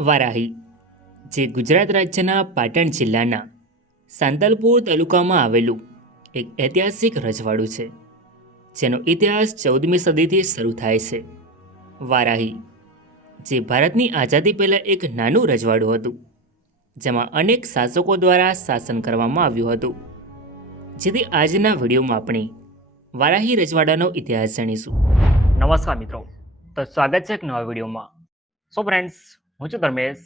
વારાહી, જે ગુજરાત રાજ્યના પાટણ જિલ્લાના સાંતલપુર તાલુકામાં આવેલું એક ઐતિહાસિક રજવાડું છે, જેનો ઇતિહાસ 14મી સદીથી શરૂ થાય છે. વારાહી, જે ભારતની આઝાદી પહેલાં એક નાનું રજવાડું હતું, જેમાં અનેક શાસકો દ્વારા શાસન કરવામાં આવ્યું હતું. જેથી આજના વિડીયોમાં આપણે વારાહી રજવાડાનો ઇતિહાસ જાણીશું. નમસ્કાર મિત્રો, તો સ્વાગત છે એક નવા વિડીયોમાં. સો ફ્રેન્ડ્સ, હું છું ધર્મેશ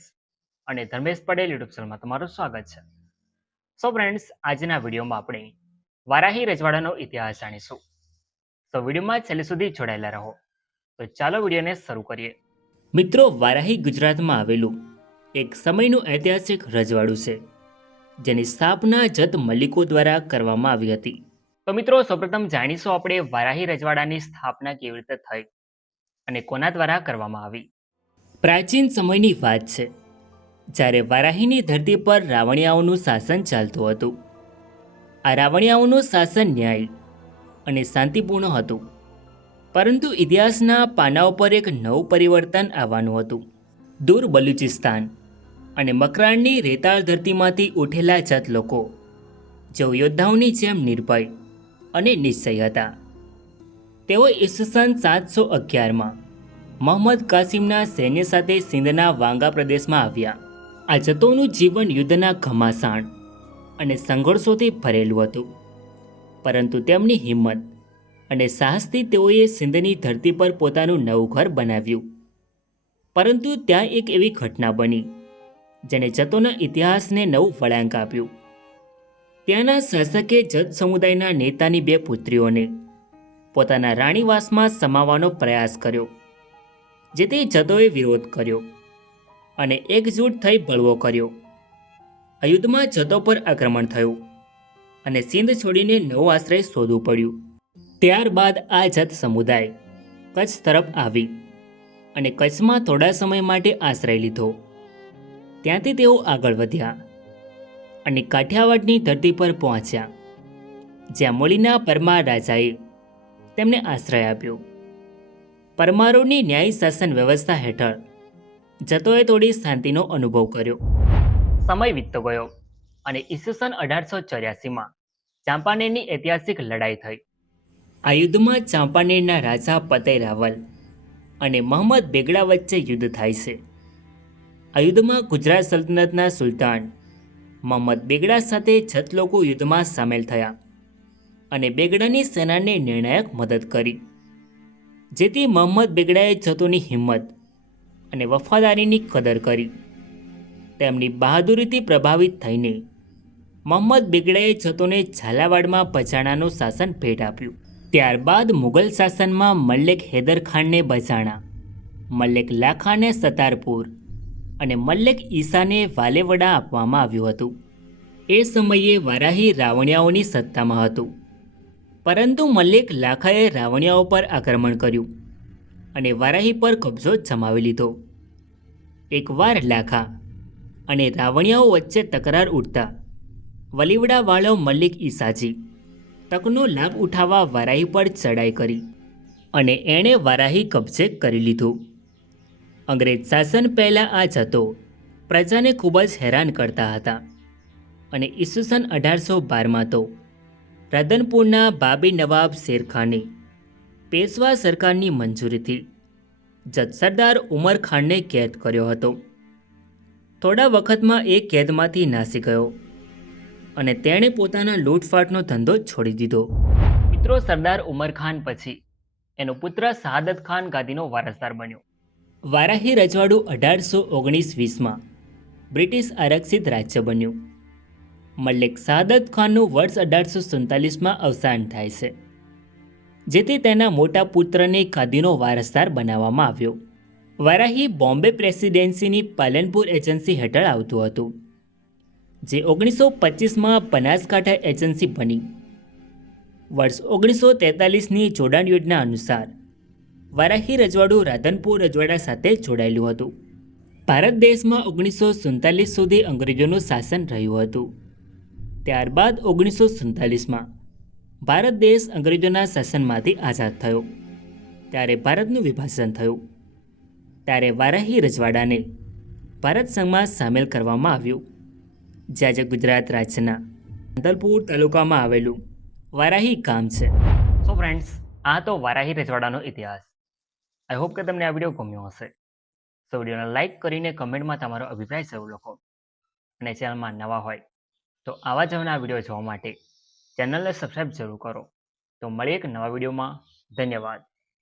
અને ધર્મેશ પટેલ યુટ્યુબ ચેનલમાં તમારું સ્વાગત છે. સો ફ્રેન્ડ્સ, આજના વિડીયોમાં આપણે વારાહી રજવાડાનો ઇતિહાસ જાણીશું. તો વિડીયોમાં છેલ્લે સુધી જોડાયેલા રહો. તો ચાલો વિડીયોને શરૂ કરીએ. મિત્રો, વારાહી ગુજરાતમાં આવેલું એક સમયનું ઐતિહાસિક રજવાડું છે, જેની સ્થાપના જત મલિકો દ્વારા કરવામાં આવી હતી. તો મિત્રો, સૌપ્રથમ જાણીશું આપણે વારાહી રજવાડાની સ્થાપના કેવી રીતે થઈ અને કોના દ્વારા કરવામાં આવી. પ્રાચીન સમયની વાત છે, જ્યારે વારાહીની ધરતી પર રાવણિયાઓનું શાસન ચાલતું હતું. આ રાવણિયાઓનું શાસન ન્યાયી અને શાંતિપૂર્ણ હતું, પરંતુ ઇતિહાસના પાનાઓ પર એક નવું પરિવર્તન આવવાનું હતું. દૂર બલુચિસ્તાન અને મકરાણની રેતાળ ધરતીમાંથી ઉઠેલા જત લોકો, જેઓ યોદ્ધાઓની જેમ નિર્ભય અને નિશ્ચય હતા. તેઓ ઈસવીસન 711માં મોહમ્મદ કાસિમના સૈન્ય સાથે સિંધના વાંગા પ્રદેશમાં આવ્યા. આ જતોનું જીવન યુદ્ધના ઘમાસાણ અને સંઘર્ષોથી ભરેલું હતું, પરંતુ તેમની હિંમત અને સાહસથી તેઓએ સિંધની ધરતી પર પોતાનું નવું ઘર બનાવ્યું. પરંતુ ત્યાં એક એવી ઘટના બની જેણે જતોના ઇતિહાસને નવું વળાંક આપ્યું. ત્યાંના શાસકે જત સમુદાયના નેતાની 2 પુત્રીઓને પોતાના રાણીવાસમાં સમાવવાનો પ્રયાસ કર્યો, જેથી જતોએ વિરોધ કર્યો અને એકજૂટ થઈ બળવો કર્યો. આ યુદ્ધમાં જતો પર આક્રમણ થયું અને સિંધ છોડીને નવો આશ્રય શોધવું પડ્યું. ત્યારબાદ આ જત સમુદાય કચ્છ તરફ આવી અને કચ્છમાં થોડા સમય માટે આશ્રય લીધો. ત્યાંથી તેઓ આગળ વધ્યા અને કાઠિયાવાડની ધરતી પર પહોંચ્યા, જ્યાં મૂળીના પરમાર રાજાએ તેમને આશ્રય આપ્યો. પરમારોની ન્યાયી શાસન વ્યવસ્થા હેઠળ જતોએ થોડી શાંતિનો અનુભવ કર્યો. સમય વીતતો ગયો અને ઈસવીસન 1884માં ચાંપાનેરની ઐતિહાસિક લડાઈ થઈ. આ યુદ્ધમાં ચાંપાનેરના રાજા પતઈ રાવલ અને મોહમ્મદ બેગડા વચ્ચે યુદ્ધ થાય છે. આ યુદ્ધમાં ગુજરાત સલ્તનતના સુલતાન મોહમ્મદ બેગડા સાથે જત લોકો યુદ્ધમાં સામેલ થયા અને બેગડાની સેનાને નિર્ણાયક મદદ કરી. જેથી મોહમ્મદ બેગડાએ જતોની હિંમત અને વફાદારીની કદર કરી. તેમની બહાદુરીથી પ્રભાવિત થઈને મોહમ્મદ બેગડાએ જતોને ઝાલાવાડમાં પચાણાનું શાસન ભેટ આપ્યું. ત્યારબાદ મુગલ શાસનમાં મલ્લિક હૈદર ખાનને બચાણા, મલ્લિક લાખાને સતારપુર અને મલ્લિક ઈસાને વાલેવડા આપવામાં આવ્યું હતું. એ સમયે વારાહી રાવણિયાઓની સત્તામાં હતું, પરંતુ મલ્લિક લાખાએ રાવણિયાઓ પર આક્રમણ કર્યું અને વારાહી પર કબજો જમાવી લીધો. એકવાર લાખા અને રાવણિયાઓ વચ્ચે તકરાર ઉઠતા વલીવડાવાળો મલ્લિક ઈસાજી તકનો લાભ ઉઠાવવા વારાહી પર ચડાઈ કરી અને એણે વારાહી કબજે કરી લીધું. અંગ્રેજ શાસન પહેલાં આ જતો પ્રજાને ખૂબ જ હેરાન કરતા હતા અને ઈસવીસન 1812માં તો રાધનપુરના બાબી નવાબ શેરખાને પેશવા સરકારની મંજૂરીથી જત સરદાર ઉમર ખાનને કેદ કર્યો હતો. થોડા વખતમાં એ કેદમાંથી નાસી ગયો અને તેણે પોતાના લૂંટફાટનો ધંધો છોડી દીધો. મિત્રો, સરદાર ઉમર ખાન પછી એનો પુત્ર શહાદત ખાન ગાદીનો વારસદાર બન્યો. વારાહી રજવાડું 1819-20માં બ્રિટિશ આરક્ષિત રાજ્ય બન્યું. મલ્લિક શહાદત ખાનનું વર્ષ 1847માં અવસાન થાય છે, જેથી તેના મોટા પુત્રને ગાદીનો વારસદાર બનાવવામાં આવ્યો. વારાહી બોમ્બે પ્રેસિડેન્સીની પાલનપુર એજન્સી હેઠળ આવતું હતું, જે 1925માં બનાસકાંઠા એજન્સી બની. વર્ષ 1943ની જોડાણ યોજના અનુસાર વારાહી રજવાડું રાધનપુર રજવાડા સાથે જોડાયેલું હતું. ભારત દેશમાં 1947 સુધી અંગ્રેજોનું શાસન રહ્યું હતું. ત્યારબાદ 1947માં ભારત દેશ અંગ્રેજોના શાસનમાંથી આઝાદ થયો. ત્યારે ભારતનું વિભાજન થયું. ત્યારે વારાહી રજવાડાને ભારત સંઘમાં સામેલ કરવામાં આવ્યું, જે આજે ગુજરાત રાજ્યના સંતલપુર તાલુકામાં આવેલું વારાહી ગામ છે. સો ફ્રેન્ડ્સ, આ તો વારાહી રજવાડાનો ઇતિહાસ. આઈ હોપ કે તમને આ વિડીયો ગમ્યો હશે. સો વિડીયોને લાઇક કરીને કમેન્ટમાં તમારો અભિપ્રાય જરૂર લખો. અને ચેનલમાં નવા હોય તો આવા જ નવા વિડીયો જોવા માટે ચેનલને સબસ્ક્રાઈબ જરૂર કરો. તો મળીએ એક નવા વિડીયોમાં. ધન્યવાદ.